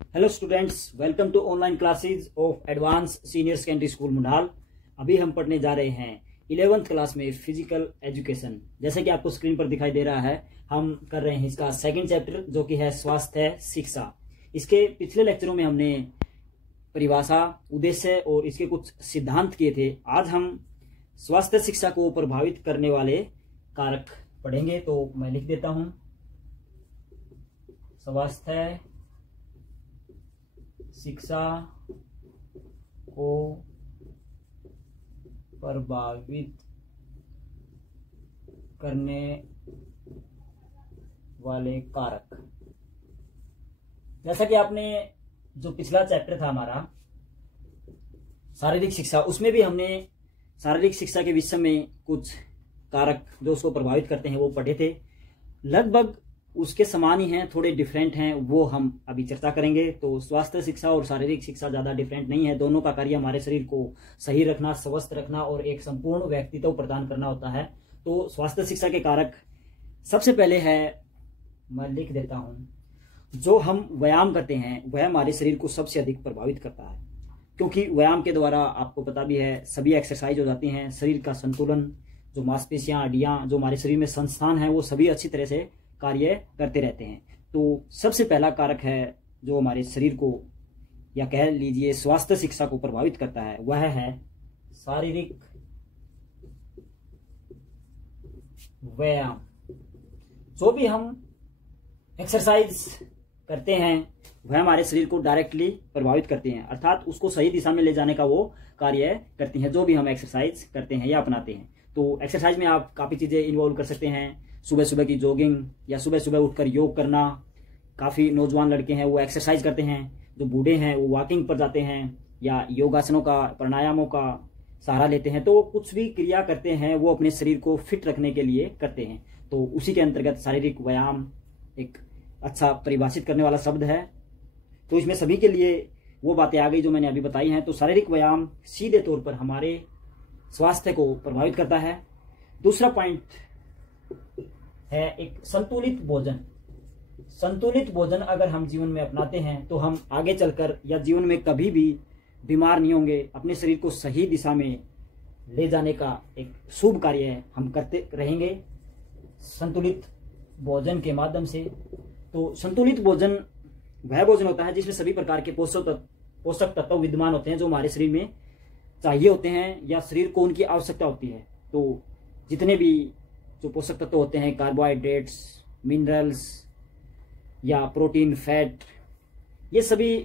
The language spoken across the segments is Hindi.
Hello students, welcome to online classes of advance senior secondary school Mundal. अभी हम पढ़ने जा रहे हैं 11th क्लास में फिजिकल एजुकेशन। जैसे कि आपको स्क्रीन पर दिखाई दे रहा है, हम कर रहे हैं इसका सेकंड चैप्टर जो कि है स्वास्थ्य शिक्षा। इसके पिछले लेक्चरों में हमने परिभाषा, उद्देश्य और इसके कुछ सिद्धांत किए थे। आज हम स्वास्थ्य शिक्षा को प्रभावित करने वाले कारक पढ़ेंगे। तो मैं लिख देता हूं, स्वास्थ्य शिक्षा को प्रभावित करने वाले कारक। जैसा कि आपने जो पिछला चैप्टर था हमारा शारीरिक शिक्षा, उसमें भी हमने शारीरिक शिक्षा के विषय में कुछ कारक जो उसको प्रभावित करते हैं वो पढ़े थे। लगभग उसके समान ही हैं, थोड़े डिफरेंट हैं, वो हम अभी चर्चा करेंगे। तो स्वास्थ्य शिक्षा और शारीरिक शिक्षा ज्यादा डिफरेंट नहीं है। दोनों का कार्य हमारे शरीर को सही रखना, स्वस्थ रखना और एक संपूर्ण व्यक्तित्व प्रदान करना होता है। तो स्वास्थ्य शिक्षा के कारक सबसे पहले है, मैं लिख देता हूं, जो हम व्यायाम करते हैं वह हमारे शरीर को सबसे अधिक प्रभावित करता है। क्योंकि व्यायाम के द्वारा आपको पता भी है सभी एक्सरसाइज हो जाती हैं, शरीर का संतुलन, जो मांसपेशियां, हड्डियां, जो हमारे शरीर में संस्थान है वो सभी अच्छी तरह से कार्य करते रहते हैं। तो सबसे पहला कारक है जो हमारे शरीर को, या कह लीजिए स्वास्थ्य शिक्षा को प्रभावित करता है, वह है शारीरिक व्यायाम। जो भी हम एक्सरसाइज करते हैं वह हमारे शरीर को डायरेक्टली प्रभावित करते हैं, अर्थात उसको सही दिशा में ले जाने का वो कार्य करती हैं। जो भी हम एक्सरसाइज करते हैं या अपनाते हैं, तो एक्सरसाइज में आप काफी चीजें इन्वॉल्व कर सकते हैं। सुबह सुबह की जॉगिंग या सुबह सुबह उठकर योग करना। काफी नौजवान लड़के हैं वो एक्सरसाइज करते हैं, जो बूढ़े हैं वो वॉकिंग पर जाते हैं या योगासनों का, प्राणायामों का सहारा लेते हैं। तो कुछ भी क्रिया करते हैं वो अपने शरीर को फिट रखने के लिए करते हैं। तो उसी के अंतर्गत शारीरिक व्यायाम एक अच्छा परिभाषित करने वाला शब्द है। तो इसमें सभी के लिए वो बातें आ गई जो मैंने अभी बताई हैं। तो शारीरिक व्यायाम सीधे तौर पर हमारे स्वास्थ्य को प्रभावित करता है। दूसरा पॉइंट है एक संतुलित भोजन। संतुलित भोजन अगर हम जीवन में अपनाते हैं तो हम आगे चलकर या जीवन में कभी भी बीमार नहीं होंगे। अपने शरीर को सही दिशा में ले जाने का एक शुभ कार्य हम करते रहेंगे संतुलित भोजन के माध्यम से। तो संतुलित भोजन वह भोजन होता है जिसमें सभी प्रकार के पोषक तत्व विद्यमान होते हैं जो हमारे शरीर में चाहिए होते हैं या शरीर को उनकी आवश्यकता होती है। तो जितने भी जो पोषक तत्व होते हैं, कार्बोहाइड्रेट्स, मिनरल्स या प्रोटीन, फैट, ये सभी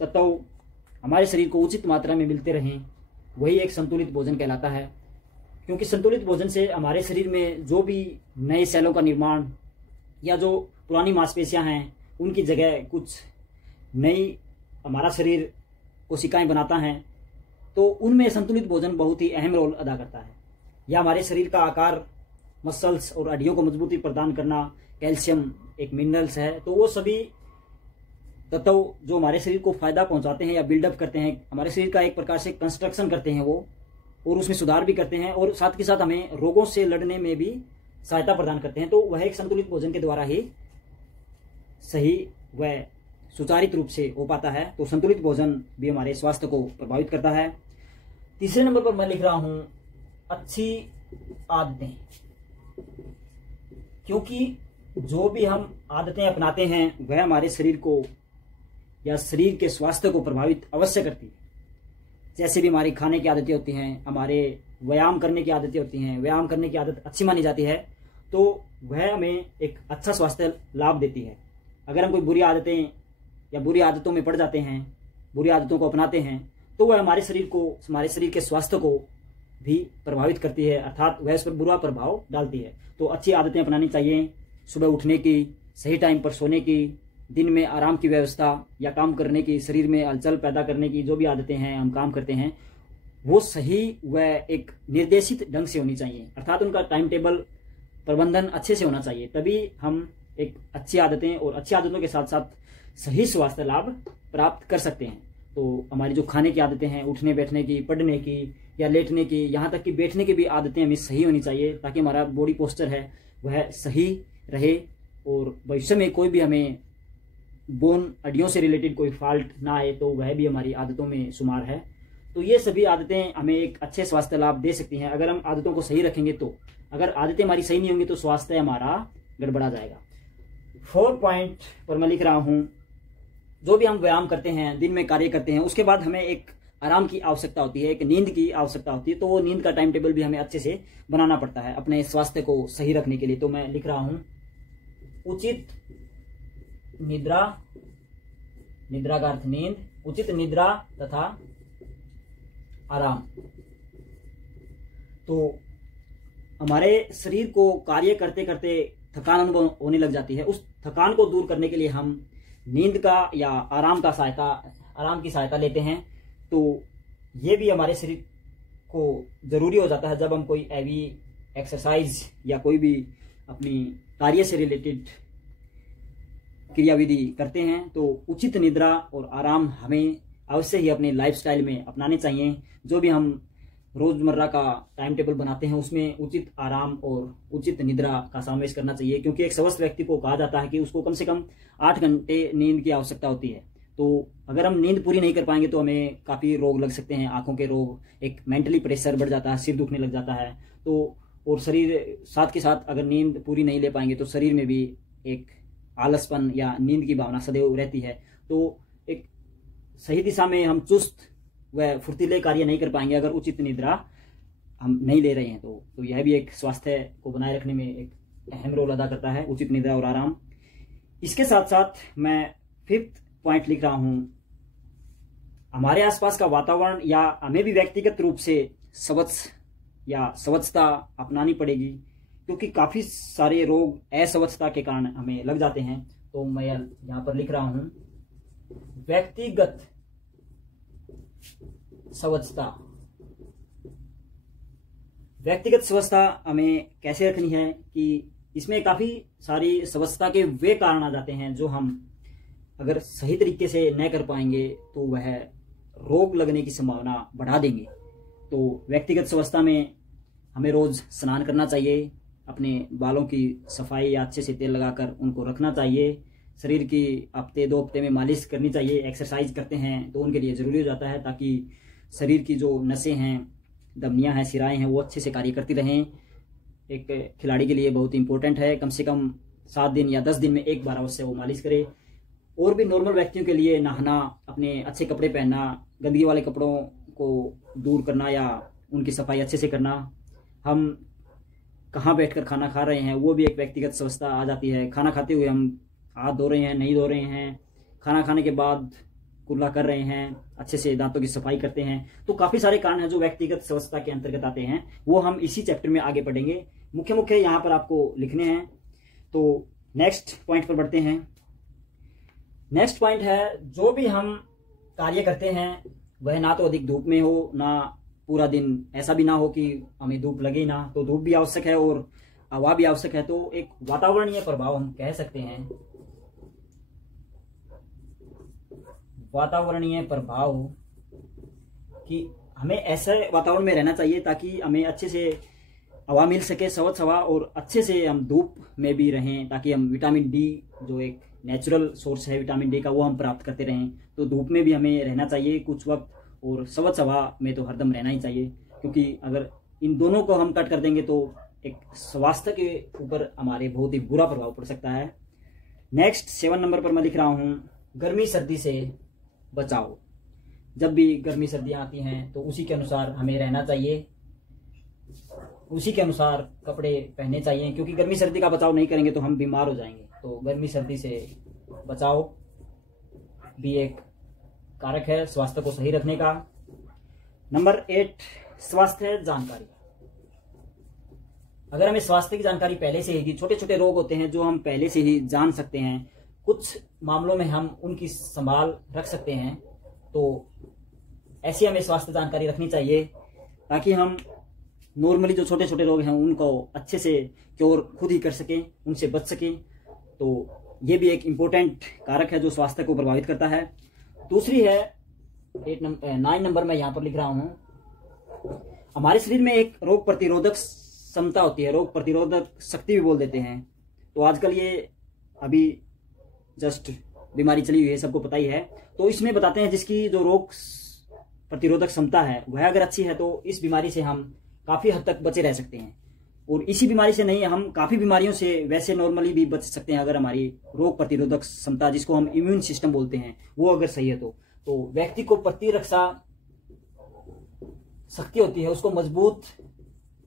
तत्व हमारे शरीर को उचित मात्रा में मिलते रहें, वही एक संतुलित भोजन कहलाता है। क्योंकि संतुलित भोजन से हमारे शरीर में जो भी नए सेलों का निर्माण या जो पुरानी मांसपेशियां हैं उनकी जगह कुछ नई हमारा शरीर कोशिकाएं बनाता है। तो उनमें संतुलित भोजन बहुत ही अहम रोल अदा करता है। या हमारे शरीर का आकार, मसल्स और हड्डियों को मजबूती प्रदान करना, कैल्शियम एक मिनरल्स है। तो वो सभी तत्व जो हमारे शरीर को फायदा पहुंचाते हैं या बिल्डअप करते हैं, हमारे शरीर का एक प्रकार से कंस्ट्रक्शन करते हैं वो, और उसमें सुधार भी करते हैं और साथ के साथ हमें रोगों से लड़ने में भी सहायता प्रदान करते हैं। तो वह एक संतुलित भोजन के द्वारा ही सही व सुचारित रूप से हो पाता है। तो संतुलित भोजन भी हमारे स्वास्थ्य को प्रभावित करता है। तीसरे नंबर पर मैं लिख रहा हूं अच्छी आदतें। क्योंकि जो भी हम आदतें अपनाते हैं वह हमारे शरीर को या शरीर के स्वास्थ्य को प्रभावित अवश्य करती है। जैसे भी हमारी खाने की आदतें होती हैं, हमारे व्यायाम करने की आदतें होती हैं, व्यायाम करने की आदत अच्छी मानी जाती है तो वह हमें एक अच्छा स्वास्थ्य लाभ देती है। अगर हम कोई बुरी आदतें या बुरी आदतों में पड़ जाते हैं, बुरी आदतों को अपनाते हैं, तो वह हमारे शरीर के स्वास्थ्य को भी प्रभावित करती है, अर्थात वह इस पर बुरा प्रभाव डालती है। तो अच्छी आदतें अपनानी चाहिए। सुबह उठने की, सही टाइम पर सोने की, दिन में आराम की व्यवस्था या काम करने की, शरीर में हलचल पैदा करने की, जो भी आदतें हैं हम काम करते हैं वो सही व एक निर्देशित ढंग से होनी चाहिए, अर्थात उनका टाइम टेबल प्रबंधन अच्छे से होना चाहिए। तभी हम एक अच्छी आदतें और अच्छी आदतों के साथ साथ सही स्वास्थ्य लाभ प्राप्त कर सकते हैं। तो हमारी जो खाने की आदतें हैं, उठने बैठने की, पढ़ने की या लेटने की, यहाँ तक कि बैठने की भी आदतें हमें सही होनी चाहिए ताकि हमारा बॉडी पोस्चर है वह सही रहे और भविष्य में कोई भी हमें बोन हड्डियों से रिलेटेड कोई फॉल्ट ना आए, तो वह भी हमारी आदतों में शुमार है। तो ये सभी आदतें हमें एक अच्छे स्वास्थ्य लाभ दे सकती हैं अगर हम आदतों को सही रखेंगे। तो अगर आदतें हमारी सही नहीं होंगी तो स्वास्थ्य हमारा गड़बड़ा जाएगा। 4 पॉइंट पर मैं लिख रहा हूं, जो भी हम व्यायाम करते हैं, दिन में कार्य करते हैं, उसके बाद हमें एक आराम की आवश्यकता होती है, एक नींद की आवश्यकता होती है। तो वो नींद का टाइम टेबल भी हमें अच्छे से बनाना पड़ता है अपने स्वास्थ्य को सही रखने के लिए। तो मैं लिख रहा हूं, उचित निद्रा, निद्रा का अर्थ नींद, उचित निद्रा तथा आराम। तो हमारे शरीर को कार्य करते करते थकान अनुभव होने लग जाती है। उस थकान को दूर करने के लिए हम नींद का या आराम की सहायता लेते हैं। तो ये भी हमारे शरीर को जरूरी हो जाता है जब हम कोई हैवी एक्सरसाइज या कोई भी अपनी कार्य से रिलेटेड क्रियाविधि करते हैं। तो उचित निद्रा और आराम हमें अवश्य ही अपने लाइफस्टाइल में अपनाने चाहिए। जो भी हम रोजमर्रा का टाइम टेबल बनाते हैं उसमें उचित आराम और उचित निद्रा का समावेश करना चाहिए, क्योंकि एक स्वस्थ व्यक्ति को कहा जाता है कि उसको कम से कम 8 घंटे नींद की आवश्यकता होती है। तो अगर हम नींद पूरी नहीं कर पाएंगे तो हमें काफ़ी रोग लग सकते हैं, आंखों के रोग, एक मेंटली प्रेशर बढ़ जाता है, सिर दुखने लग जाता है। तो और शरीर साथ के साथ अगर नींद पूरी नहीं ले पाएंगे तो शरीर में भी एक आलसपन या नींद की भावना सदैव रहती है। तो एक सही दिशा में हम चुस्त व फुर्तीले कार्य नहीं कर पाएंगे अगर उचित निद्रा हम नहीं ले रहे हैं। तो यह भी एक स्वास्थ्य को बनाए रखने में एक अहम रोल अदा करता है, उचित निद्रा और आराम। इसके साथ साथ मैं 5th पॉइंट लिख रहा हूं, हमारे आसपास का वातावरण या हमें भी व्यक्तिगत रूप से स्वच्छता अपनानी पड़ेगी, क्योंकि काफी सारे रोग अस्वच्छता के कारण हमें लग जाते हैं। तो मैं यहां पर लिख रहा हूं, व्यक्तिगत स्वच्छता। व्यक्तिगत स्वच्छता हमें कैसे रखनी है कि इसमें काफी सारी स्वच्छता के वे कारण आ जाते हैं जो हम अगर सही तरीके से न कर पाएंगे तो वह रोग लगने की संभावना बढ़ा देंगे। तो व्यक्तिगत स्वच्छता में हमें रोज स्नान करना चाहिए, अपने बालों की सफाई या अच्छे से तेल लगाकर उनको रखना चाहिए, शरीर की हफ्ते 2 हफ्ते में मालिश करनी चाहिए। एक्सरसाइज करते हैं तो उनके लिए ज़रूरी हो जाता है ताकि शरीर की जो नसें हैं, धमनियां हैं, शिराएं हैं, वो अच्छे से कार्य करती रहें। एक खिलाड़ी के लिए बहुत इंपॉर्टेंट है, कम से कम 7 दिन या 10 दिन में एक बार अवश्य वो मालिश करे। और भी नॉर्मल व्यक्तियों के लिए नहाना, अपने अच्छे कपड़े पहनना, गंदगी वाले कपड़ों को दूर करना या उनकी सफाई अच्छे से करना, हम कहाँ बैठकर खाना खा रहे हैं वो भी एक व्यक्तिगत स्वच्छता आ जाती है। खाना खाते हुए हम हाथ धो रहे हैं, नहीं धो रहे हैं, खाना खाने के बाद कुल्ला कर रहे हैं, अच्छे से दांतों की सफाई करते हैं। तो काफ़ी सारे कारण हैं जो व्यक्तिगत स्वच्छता के अंतर्गत आते हैं, वो हम इसी चैप्टर में आगे पढ़ेंगे। मुख्य यहाँ पर आपको लिखने हैं। तो नेक्स्ट पॉइंट पर बढ़ते हैं। नेक्स्ट पॉइंट है, जो भी हम कार्य करते हैं वह ना तो अधिक धूप में हो, ना पूरा दिन ऐसा भी ना हो कि हमें धूप लगे ना। तो धूप भी आवश्यक है और हवा भी आवश्यक है। तो एक वातावरणीय प्रभाव हम कह सकते हैं, वातावरणीय प्रभाव, कि हमें ऐसे वातावरण में रहना चाहिए ताकि हमें अच्छे से हवा मिल सके, स्वच्छ हवा, और अच्छे से हम धूप में भी रहें ताकि हम विटामिन डी, जो एक नेचुरल सोर्स है विटामिन डी का, वो हम प्राप्त करते रहें। तो धूप में भी हमें रहना चाहिए कुछ वक्त, और स्वच्छ हवा में तो हरदम रहना ही चाहिए, क्योंकि अगर इन दोनों को हम कट कर देंगे तो एक स्वास्थ्य के ऊपर हमारे बहुत ही बुरा प्रभाव पड़ सकता है। नेक्स्ट 7 नंबर पर मैं लिख रहा हूं, गर्मी सर्दी से बचाओ। जब भी गर्मी सर्दियां आती हैं तो उसी के अनुसार हमें रहना चाहिए, उसी के अनुसार कपड़े पहनने चाहिए, क्योंकि गर्मी सर्दी का बचाव नहीं करेंगे तो हम बीमार हो जाएंगे। तो गर्मी सर्दी से बचाव भी एक कारक है स्वास्थ्य को सही रखने का। नंबर 8, स्वास्थ्य जानकारी। अगर हमें स्वास्थ्य की जानकारी पहले से ही, छोटे छोटे रोग होते हैं जो हम पहले से ही जान सकते हैं, कुछ मामलों में हम उनकी संभाल रख सकते हैं, तो ऐसी हमें स्वास्थ्य जानकारी रखनी चाहिए ताकि हम नॉर्मली जो छोटे छोटे रोग हैं उनको अच्छे से क्योर खुद ही कर सकें, उनसे बच सकें। तो ये भी एक इम्पोर्टेंट कारक है जो स्वास्थ्य को प्रभावित करता है। दूसरी है 9 नंबर में यहाँ पर लिख रहा हूं, हमारे शरीर में एक रोग प्रतिरोधक क्षमता होती है, रोग प्रतिरोधक शक्ति भी बोल देते हैं। तो आजकल ये अभी जस्ट बीमारी चली हुई है, सबको पता ही है। तो इसमें बताते हैं जिसकी जो रोग प्रतिरोधक क्षमता है वह अगर अच्छी है तो इस बीमारी से हम काफी हद तक बचे रह सकते हैं। और इसी बीमारी से नहीं, हम काफी बीमारियों से वैसे नॉर्मली भी बच सकते हैं अगर हमारी रोग प्रतिरोधक क्षमता, जिसको हम इम्यून सिस्टम बोलते हैं, वो अगर सही है तो व्यक्ति को प्रतिरक्षा शक्ति होती है उसको मजबूत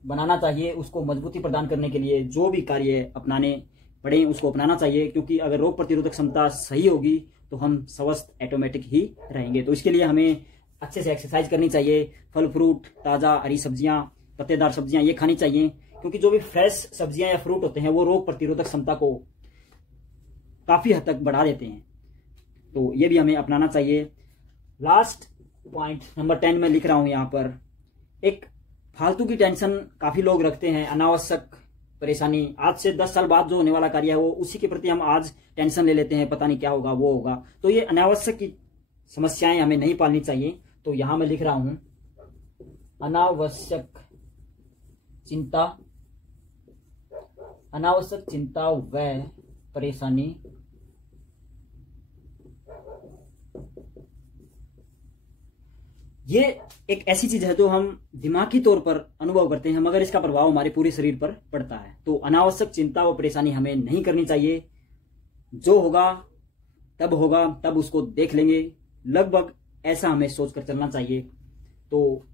बनाना चाहिए। उसको मजबूती प्रदान करने के लिए जो भी कार्य अपनाने पड़े उसको अपनाना चाहिए, क्योंकि अगर रोग प्रतिरोधक क्षमता सही होगी तो हम स्वस्थ ऑटोमेटिक ही रहेंगे। तो इसके लिए हमें अच्छे से एक्सरसाइज करनी चाहिए, फल फ्रूट, ताज़ा हरी सब्जियां, पत्तेदार सब्जियां ये खानी चाहिए, क्योंकि जो भी फ्रेश सब्जियां या फ्रूट होते हैं वो रोग प्रतिरोधक क्षमता को काफी हद तक बढ़ा देते हैं। तो ये भी हमें अपनाना चाहिए। लास्ट पॉइंट नंबर 10 में लिख रहा हूं यहाँ पर, एक फालतू की टेंशन काफी लोग रखते हैं, अनावश्यक परेशानी। आज से 10 साल बाद जो होने वाला कार्य है वो उसी के प्रति हम आज टेंशन ले लेते हैं, पता नहीं क्या होगा वो होगा। तो ये अनावश्यक की समस्याएं हमें नहीं पालनी चाहिए। तो यहां मैं लिख रहा हूं, अनावश्यक चिंता व परेशानी ये एक ऐसी चीज है जो हम दिमागी तौर पर अनुभव करते हैं, मगर इसका प्रभाव हमारे पूरे शरीर पर पड़ता है। तो अनावश्यक चिंता व परेशानी हमें नहीं करनी चाहिए। जो होगा तब उसको देख लेंगे, लगभग ऐसा हमें सोचकर चलना चाहिए। तो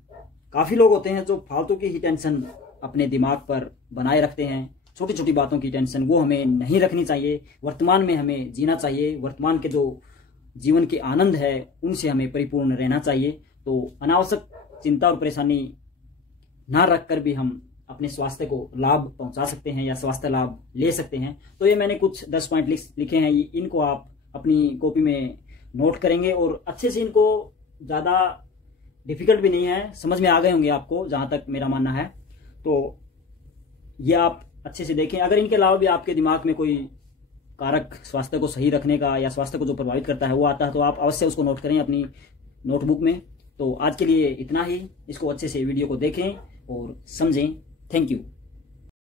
काफी लोग होते हैं जो फालतू की ही टेंशन अपने दिमाग पर बनाए रखते हैं, छोटी छोटी बातों की टेंशन, वो हमें नहीं रखनी चाहिए। वर्तमान में हमें जीना चाहिए, वर्तमान के जो जीवन के आनंद है उनसे हमें परिपूर्ण रहना चाहिए। तो अनावश्यक चिंता और परेशानी ना रखकर भी हम अपने स्वास्थ्य को लाभ पहुंचा सकते हैं या स्वास्थ्य लाभ ले सकते हैं। तो ये मैंने कुछ 10 पॉइंट लिखे हैं, इनको आप अपनी कॉपी में नोट करेंगे और अच्छे से, इनको ज़्यादा डिफिकल्ट भी नहीं है, समझ में आ गए होंगे आपको जहां तक मेरा मानना है। तो ये आप अच्छे से देखें। अगर इनके अलावा भी आपके दिमाग में कोई कारक स्वास्थ्य को सही रखने का या स्वास्थ्य को जो प्रभावित करता है वो आता है तो आप अवश्य उसको नोट करें अपनी नोटबुक में। तो आज के लिए इतना ही। इसको अच्छे से वीडियो को देखें और समझें। Thank you.